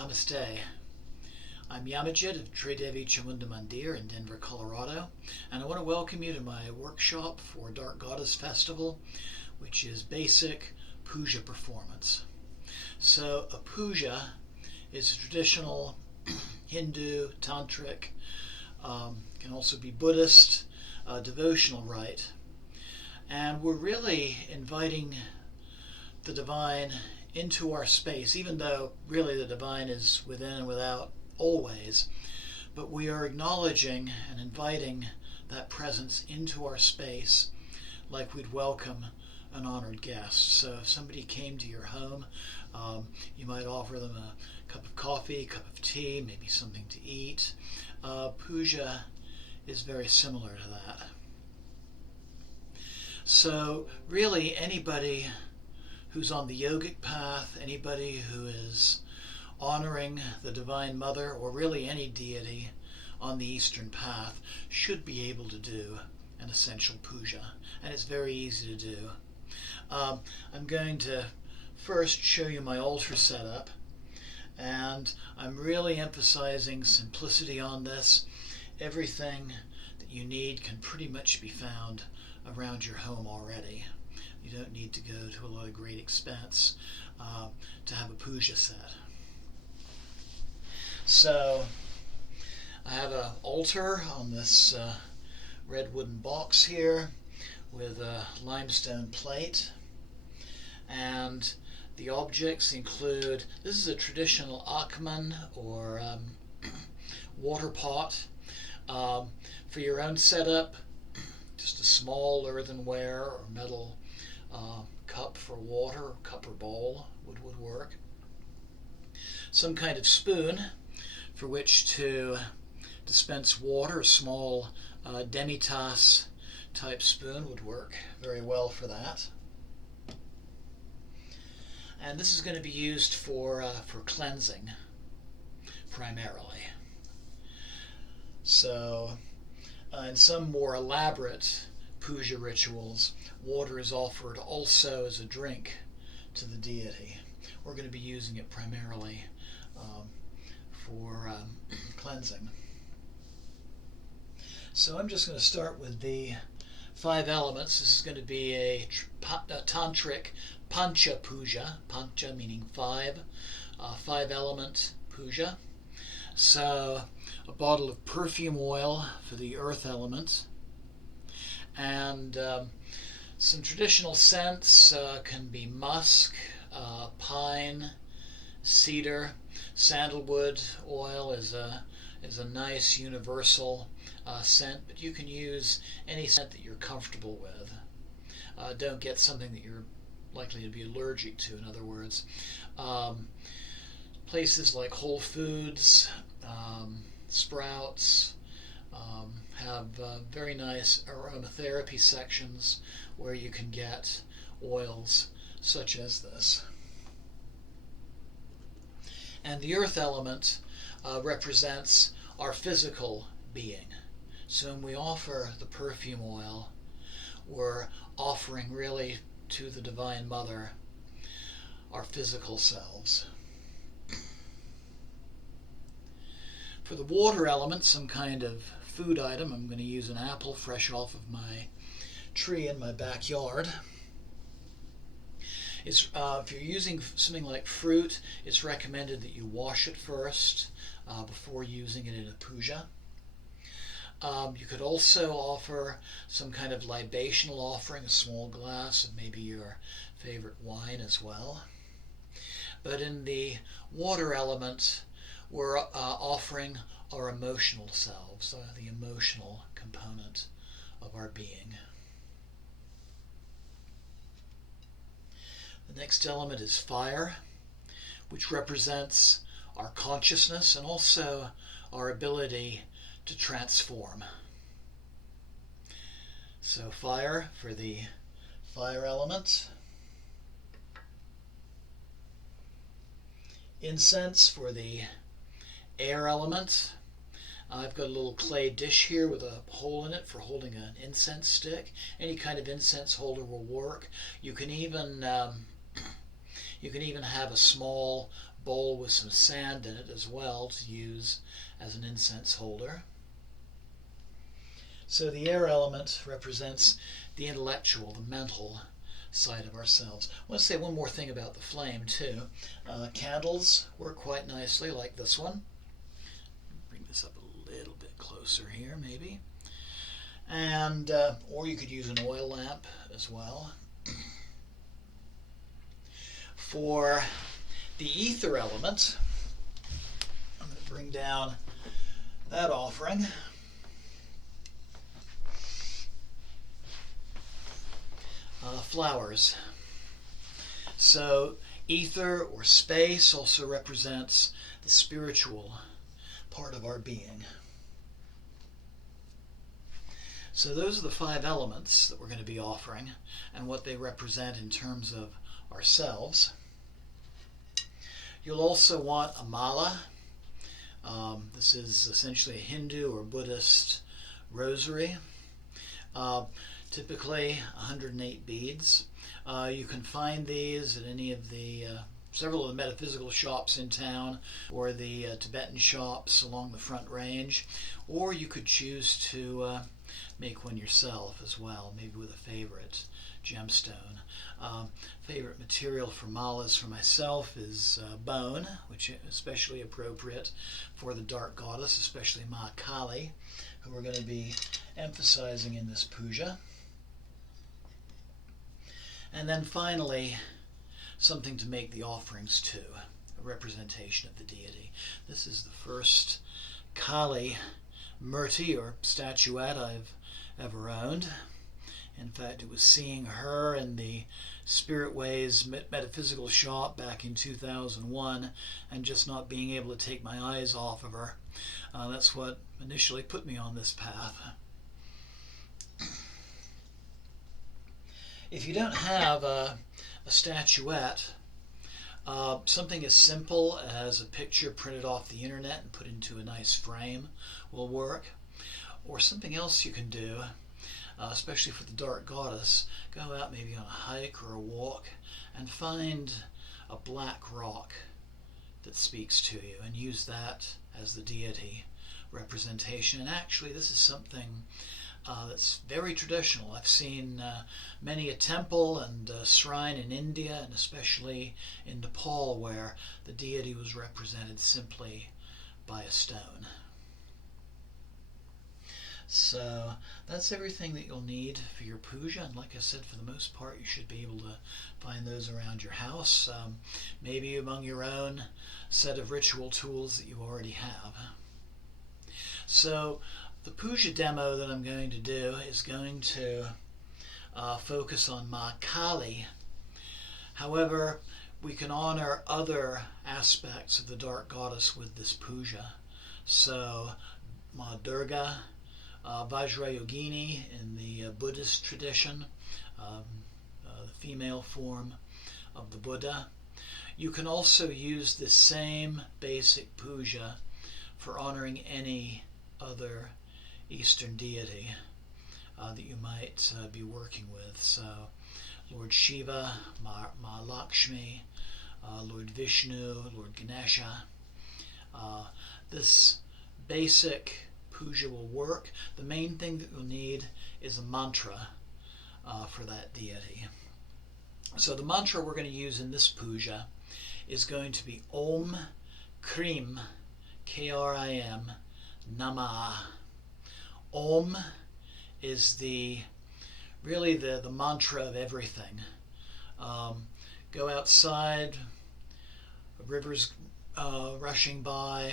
Namaste. I'm Yamajit of Tridevi Chamunda Mandir in Denver, Colorado, and I want to welcome you to my workshop for Dark Goddess Festival, which is basic puja performance. So a puja is a traditional Hindu, Tantric, can also be Buddhist, devotional rite. And we're really inviting the divine into our space, even though really the divine is within and without always. But we are acknowledging and inviting that presence into our space like we'd welcome an honored guest. So if somebody came to your home, you might offer them a cup of coffee, a cup of tea, maybe something to eat. Puja is very similar to that. So really anybody who's on the yogic path, anybody who is honoring the Divine Mother, or really any deity on the Eastern path, should be able to do an essential puja, and it's very easy to do. I'm going to first show you my altar setup, and I'm really emphasizing simplicity on this. Everything that you need can pretty much be found around your home already. You don't need to go to a lot of great expense to have a puja set. So I have an altar on this red wooden box here with a limestone plate, and the objects include, this is a traditional akman or water pot. For your own setup, just a small earthenware or metal cup for water, cup or bowl would work. Some kind of spoon for which to dispense water, a small demi-tasse type spoon would work very well for that. And this is going to be used for cleansing primarily. So in some more elaborate puja rituals, water is offered also as a drink to the deity. We're going to be using it primarily for cleansing. So I'm just going to start with the 5 elements. This is going to be a Tantric Pancha puja, Pancha meaning 5 element puja. So a bottle of perfume oil for the earth element, and some traditional scents can be musk, pine, cedar. Sandalwood oil is a nice universal scent, but you can use any scent that you're comfortable with. Don't get something that you're likely to be allergic to, in other words. Places like Whole Foods, Sprouts, have very nice aromatherapy sections where you can get oils such as this. And the earth element represents our physical being. So when we offer the perfume oil, we're offering really to the Divine Mother our physical selves. For the water element, some kind of food item, I'm going to use an apple fresh off of my tree in my backyard. If you're using something like fruit, it's recommended that you wash it first before using it in a puja. You could also offer some kind of libational offering, a small glass of maybe your favorite wine as well. But in the water element, we're offering our emotional selves, the emotional component of our being. The next element is fire, which represents our consciousness and also our ability to transform. So fire for the fire element. Incense for the air element. I've got a little clay dish here with a hole in it for holding an incense stick. Any kind of incense holder will work. You can even You can even have a small bowl with some sand in it as well to use as an incense holder. So the air element represents the intellectual, the mental side of ourselves. I want to say one more thing about the flame too. Candles work quite nicely, like this one. Bring this up a little bit closer here, maybe. And or you could use an oil lamp as well. For the ether element, I'm going to bring down that offering. Flowers. So ether or space also represents the spiritual part of our being. So those are the 5 elements that we're going to be offering and what they represent in terms of ourselves. You'll also want a mala. This is essentially a Hindu or Buddhist rosary. Typically 108 beads. You can find these at any of the several of the metaphysical shops in town, or the Tibetan shops along the Front Range, or you could choose to make one yourself as well, maybe with a favorite gemstone. Favorite material for malas for myself is bone, which is especially appropriate for the dark goddess, especially Ma Kali, who we're going to be emphasizing in this puja. And then finally, something to make the offerings to, a representation of the deity. This is the first Kali Murti, or statuette, I've ever owned. In fact, it was seeing her in the Spirit Ways metaphysical shop back in 2001 and just not being able to take my eyes off of her. That's what initially put me on this path. If you don't have a statuette, something as simple as a picture printed off the internet and put into a nice frame will work. Or something else you can do, especially for the dark goddess, go out maybe on a hike or a walk and find a black rock that speaks to you and use that as the deity representation. And actually, this is something that's very traditional. I've seen many a temple and shrine in India, and especially in Nepal, where the deity was represented simply by a stone. So that's everything that you'll need for your puja, and like I said, for the most part you should be able to find those around your house, maybe among your own set of ritual tools that you already have. So the Puja Demo that I'm going to do is going to focus on Ma Kali. However, we can honor other aspects of the dark goddess with this puja. So Ma Durga, Vajrayogini in the Buddhist tradition, the female form of the Buddha. You can also use the same basic puja for honoring any other Eastern deity that you might be working with. So Lord Shiva, Ma Lakshmi, Lord Vishnu, Lord Ganesha. This basic puja will work. The main thing that you'll need is a mantra for that deity. So the mantra we're going to use in this puja is going to be Om Krim, K-R-I-M, Namah. Om is really the mantra of everything. Go outside, a river's rushing by,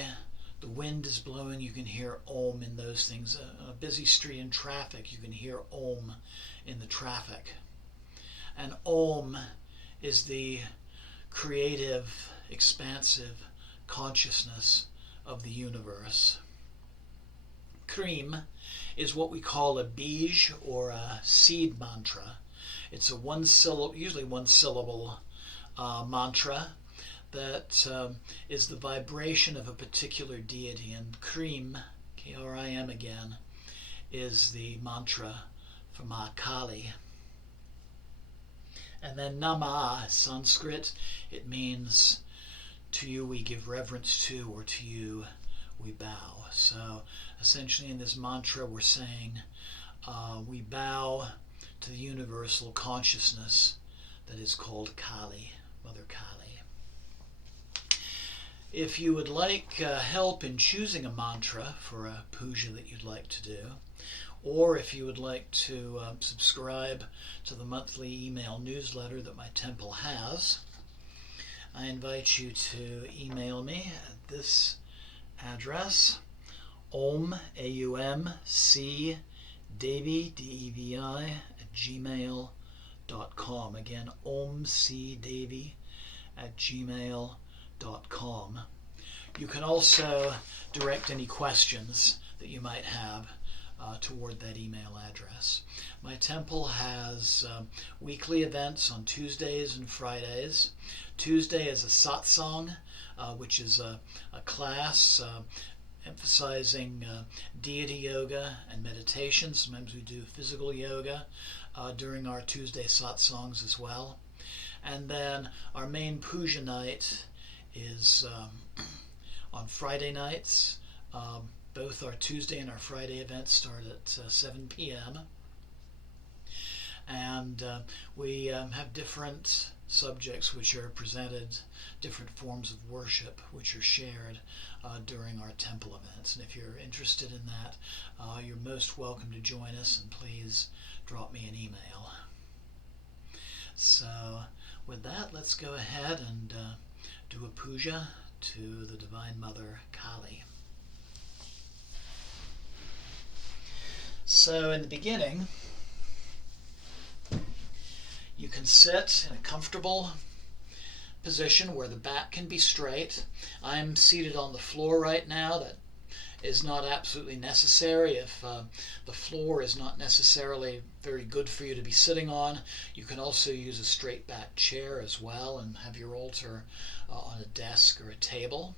the wind is blowing, you can hear Om in those things. A busy street in traffic, you can hear Om in the traffic. And Om is the creative, expansive consciousness of the universe. Krim is what we call a bij, or a seed mantra. It's a usually one syllable mantra that is the vibration of a particular deity, and Krim, K-R-I-M again, is the mantra for Ma Kali. And then Nama, Sanskrit, it means to you we give reverence to, or to you we bow. So essentially in this mantra we're saying we bow to the universal consciousness that is called Kali, Mother Kali. If you would like help in choosing a mantra for a puja that you'd like to do, or if you would like to subscribe to the monthly email newsletter that my temple has, I invite you to email me at this address, omcdevi, D-E-V-I, at gmail.com. Again, omcdevi at gmail.com. You can also direct any questions that you might have toward that email address. My temple has weekly events on Tuesdays and Fridays. Tuesday is a satsang, which is a class emphasizing deity yoga and meditation. Sometimes we do physical yoga during our Tuesday satsangs as well. And then our main puja night is on Friday nights. Both our Tuesday and our Friday events start at 7 p.m. And we have different subjects which are presented, different forms of worship which are shared during our temple events. And if you're interested in that, you're most welcome to join us, and please drop me an email. So with that, let's go ahead and do a puja to the Divine Mother Kali. So in the beginning, you can sit in a comfortable position where the back can be straight. I'm seated on the floor right now. That is not absolutely necessary. If the floor is not necessarily very good for you to be sitting on, you can also use a straight back chair as well and have your altar on a desk or a table.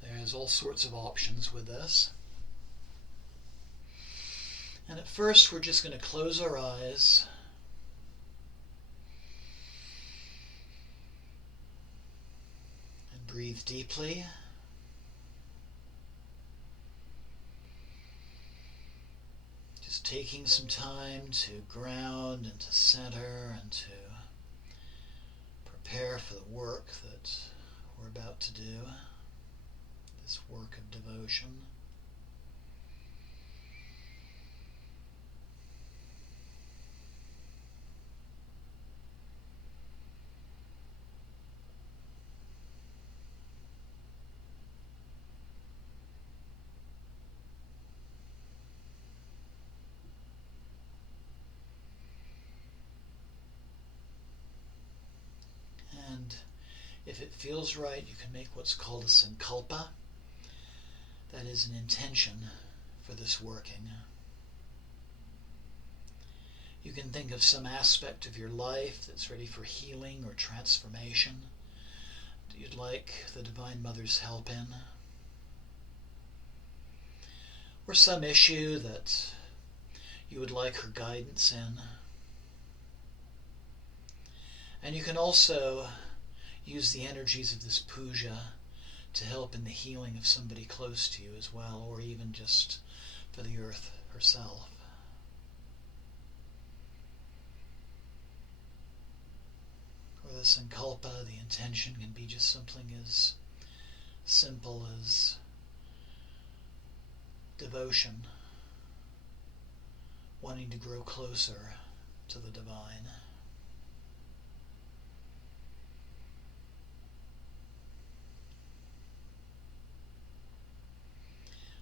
There's all sorts of options with this. And at first we're just going to close our eyes and breathe deeply. Just taking some time to ground and to center and to prepare for the work that we're about to do, this work of devotion. And if it feels right, you can make what's called a sankalpa. That is an intention for this working. You can think of some aspect of your life that's ready for healing or transformation that you'd like the Divine Mother's help in. Or some issue that you would like her guidance in. And you can also use the energies of this puja to help in the healing of somebody close to you as well, or even just for the earth herself. For the sankalpa, the intention can be just something as simple as devotion, wanting to grow closer to the divine.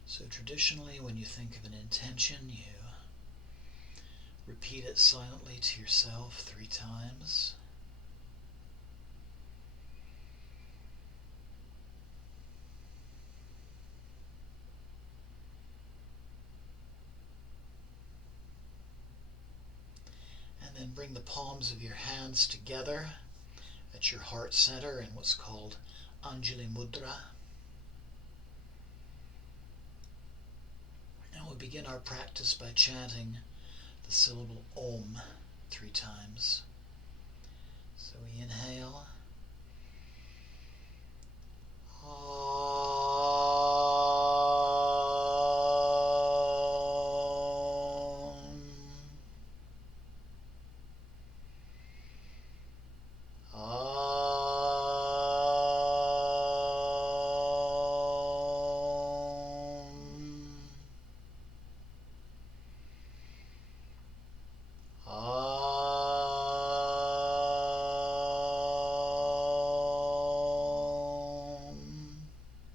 So traditionally, when you think of an intention, you repeat it silently to yourself 3 times. And then bring the palms of your hands together at your heart center in what's called Anjali Mudra. And we'll begin our practice by chanting the syllable Om 3 times. So we inhale.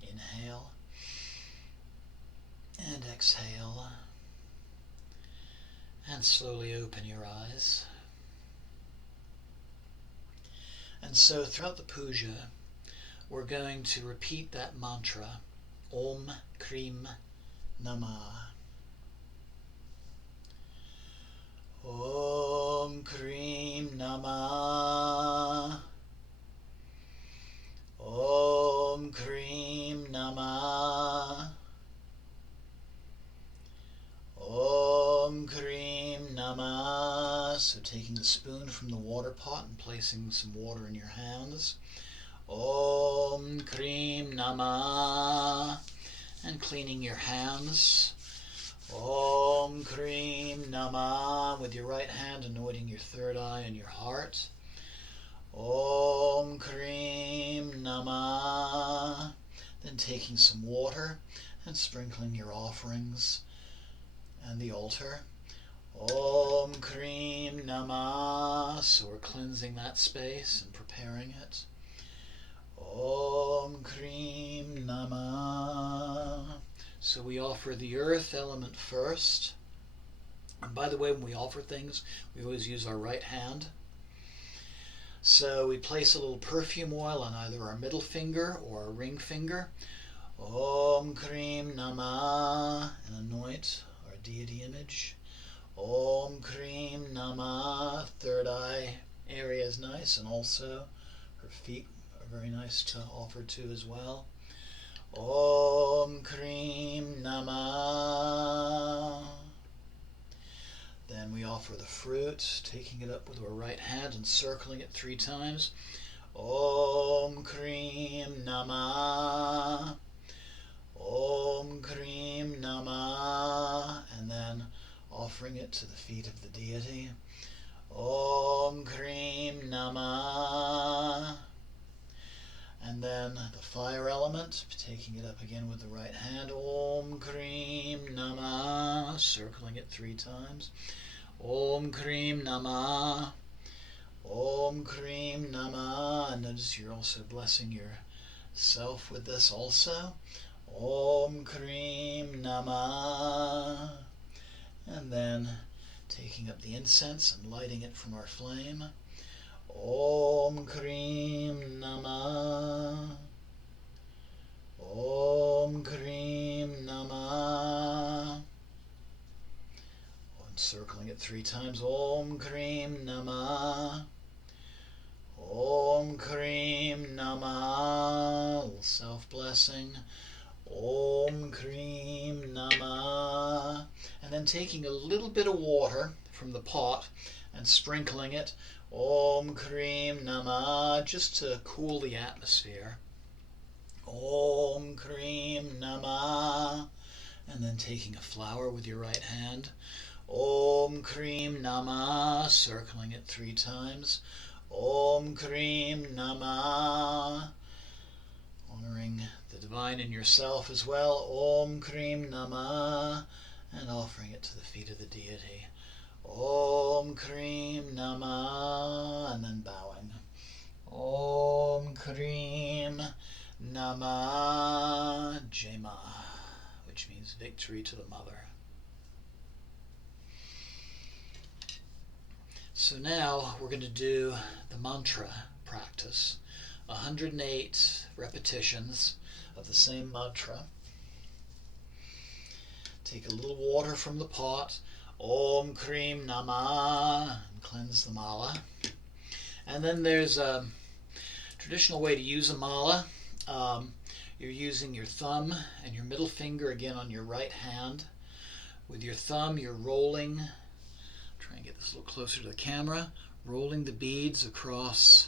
Inhale and exhale, and slowly open your eyes. And so throughout the puja, we're going to repeat that mantra, Om Krim Namah. Om Krim Namah. Om Krim Namah. Om Krim Namah. So taking the spoon from the water pot and placing some water in your hands. Om Krim Namah. And cleaning your hands. Om Krim Namah. With your right hand anointing your third eye and your heart. Om Krim Namah. Then taking some water and sprinkling your offerings and the altar. Om Krim Namah. So we're cleansing that space and preparing it. Om Krim Namah. So we offer the earth element first. And by the way, when we offer things, we always use our right hand. So we place a little perfume oil on either our middle finger or our ring finger. Om Krim Namah. And anoint our deity image. Om Krim Namah. Third eye area is nice, and also her feet are very nice to offer to as well. Om Krim Namah. Then we offer the fruit, taking it up with our right hand and circling it 3 times. Om Krim Namah. Om Krim Namah. And then offering it to the feet of the deity. Om Krim Namah. And then the fire element, taking it up again with the right hand. Om Krim Namah. Circling it 3 times. Om Krim Namah. Om Krim Namah. And notice you're also blessing yourself with this also. Om Krim Namah. And then taking up the incense and lighting it from our flame. Om Krim Namah. Om Krim Namah. And circling it 3 times. Om Krim Namah. Om Krim Namah. Little self-blessing. Om Krim Namah. And then taking a little bit of water from the pot and sprinkling it. Om Krim Namah, just to cool the atmosphere. Om Krim Namah. And then taking a flower with your right hand. Om Krim Namah, circling it 3 times. Om Krim Namah. Honoring the divine in yourself as well. Om Krim Namah. And offering it to the feet of the deity. Om Krim Namah. And then bowing. Om Krim Namah Jema, which means victory to the mother. So now we're going to do the mantra practice. 108 repetitions of the same mantra. Take a little water from the pot. Om Krim Namah. And cleanse the mala. And then there's a traditional way to use a mala. You're using your thumb and your middle finger again on your right hand. With your thumb, you're rolling. Try and get this a little closer to the camera. Rolling the beads across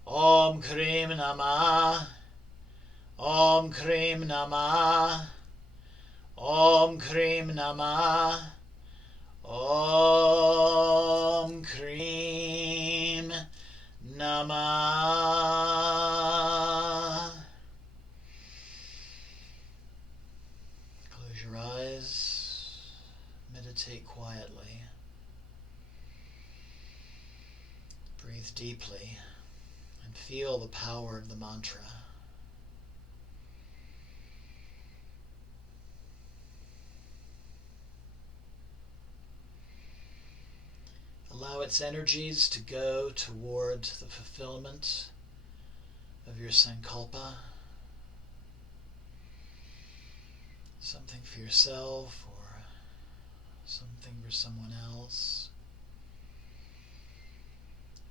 Om Krim Namah. Om Krim Namah. Om Krim Namah. Om Krim Namah. Close your eyes. Meditate quietly. Breathe deeply and feel the power of the mantra. Allow its energies to go toward the fulfillment of your sankalpa. Something for yourself or something for someone else,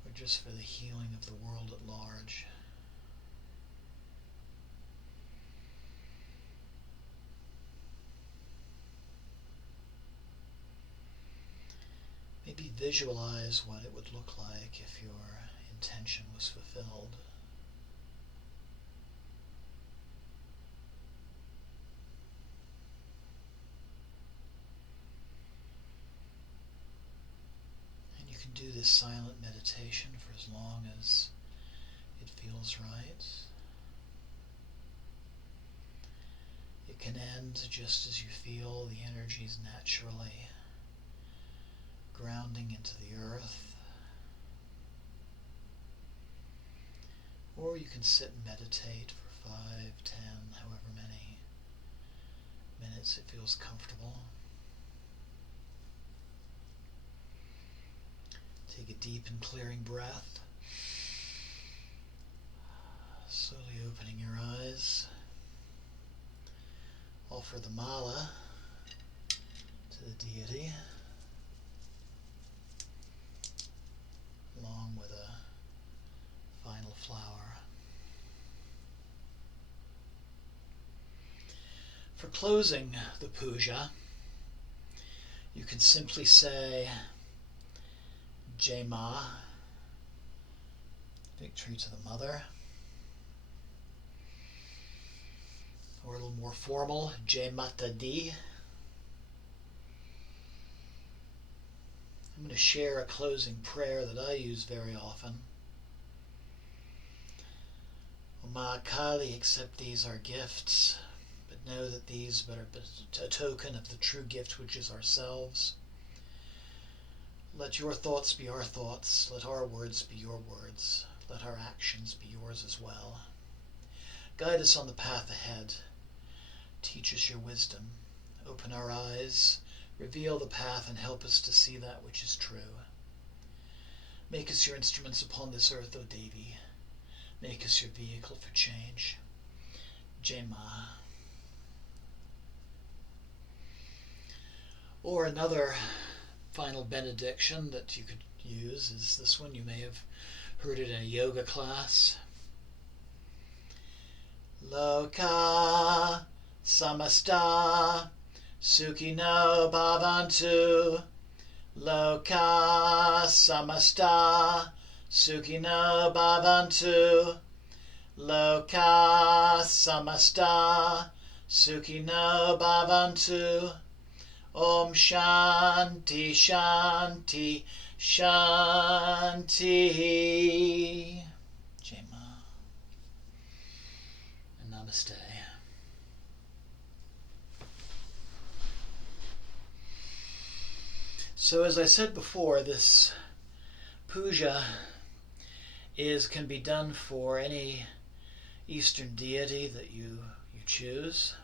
or just for the healing of the world at large. Maybe visualize what it would look like if your intention was fulfilled. And you can do this silent meditation for as long as it feels right. It can end just as you feel the energies naturally grounding into the earth. Or you can sit and meditate for 5, 10, however many minutes it feels comfortable. Take a deep and clearing breath. Slowly opening your eyes. Offer the mala to the deity, along with a final flower. For closing the puja, you can simply say Jai Ma, victory to the mother, or a little more formal, Jai Mata Di. I'm going to share a closing prayer that I use very often. O Ma Kali, accept these our gifts, but know that these are but a token of the true gift which is ourselves. Let your thoughts be our thoughts, let our words be your words, let our actions be yours as well. Guide us on the path ahead. Teach us your wisdom. Open our eyes, reveal the path, and help us to see that which is true. Make us your instruments upon this earth, O Devi. Make us your vehicle for change. Jai Ma. Or another final benediction that you could use is this one. You may have heard it in a yoga class. Loka samasta sukhino bhavantu. Loka samasta sukhino bhavantu. Loka samasta sukhino bhavantu. Om Shanti Shanti Shanti. Jai Ma. And Namaste. So as I said before, this puja can be done for any Eastern deity that you choose.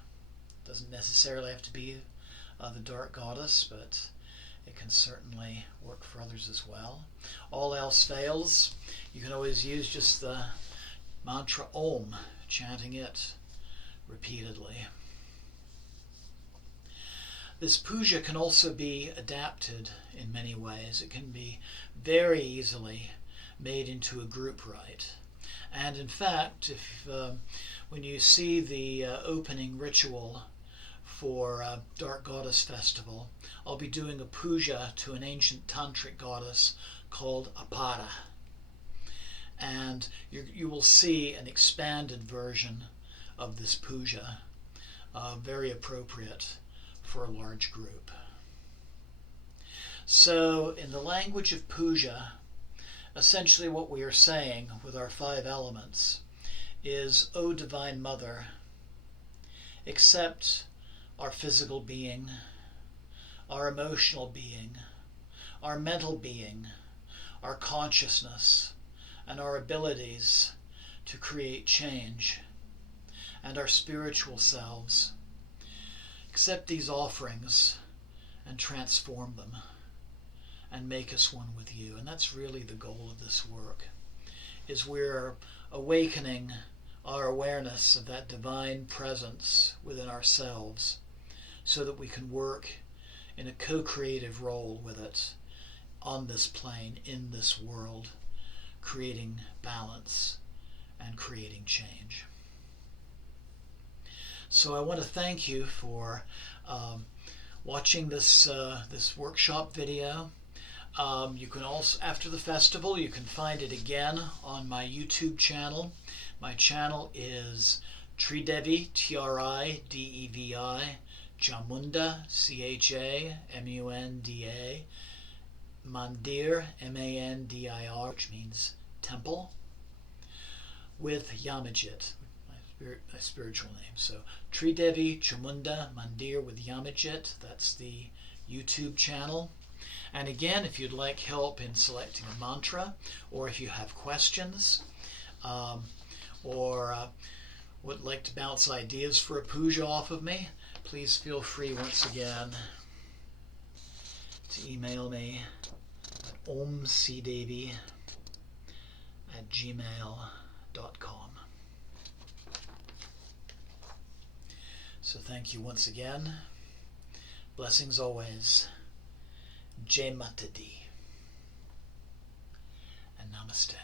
It doesn't necessarily have to be the dark goddess, but it can certainly work for others as well. All else fails, you can always use just the mantra Om, chanting it repeatedly. This puja can also be adapted in many ways. It can be very easily made into a group rite. And in fact, if when you see the opening ritual for Dark Goddess Festival, I'll be doing a puja to an ancient Tantric goddess called Apara. and you will see an expanded version of this puja, very appropriate for a large group. So in the language of puja, essentially what we are saying with our 5 elements is, O Divine Mother, accept our physical being, our emotional being, our mental being, our consciousness, and our abilities to create change, and our spiritual selves. Accept these offerings and transform them and make us one with you. And that's really the goal of this work, is we're awakening our awareness of that divine presence within ourselves so that we can work in a co-creative role with it on this plane, in this world, creating balance and creating change. So I want to thank you for watching this workshop video. You can also, after the festival, you can find it again on my YouTube channel. My channel is Tridevi, Tridevi, Chamunda, Chamunda, Mandir, Mandir, which means temple, with Yamajit, my spiritual name. So Tridevi, Chamunda, Mandir with Yamajit, that's the YouTube channel. And again, if you'd like help in selecting a mantra, or if you have questions, or would like to bounce ideas for a puja off of me, please feel free once again to email me at omcdevi@gmail.com. So thank you once again. Blessings always. Jai Mata Di and Namaste.